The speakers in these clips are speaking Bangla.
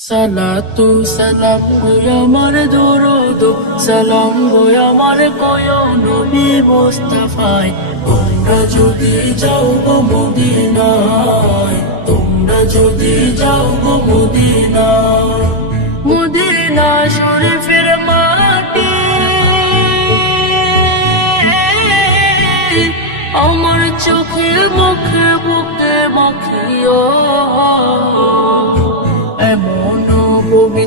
সালাতু সালাম আমার দরুদ সালাম আমার কয় নবী মুস্তাফায় তোমরা যদি যাও গো মদিনায় তোমরা যদি যাও গো মদিনায় মদিনা শরীফের মাটি আমার চোখে মুখে বুকে মাখিও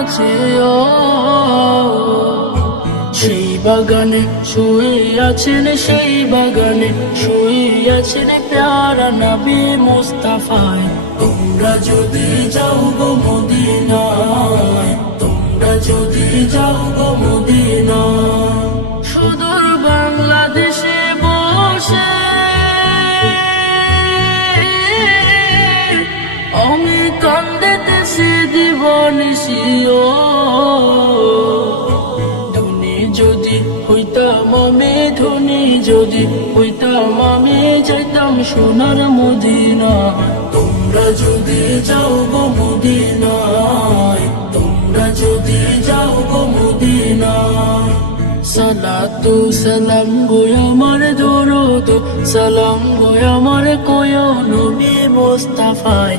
আছে, ও। সেই বাগানে শুয়ে আছেন, সেই বাগানে শুয়ে আছেন প্যারা নবী মুস্তাফায়। তোমরা যদি যাও গো মদিনায়, তোমরা যদি যাও গো মদিনায় আমি কান্দেতেছি দিবানিসিও ধনী যদি হইতাম আমি, ধনী যদি হইতাম আমি, যাইতাম সোনার মদিনা। তোমরা যদি যাও গো মদিনায়, তোমরা যদি যাও গো মদিনায়। সালাতু সালাম গো আমার দরুদ, সালাম গো আমার কয় নবী মুস্তাফায়।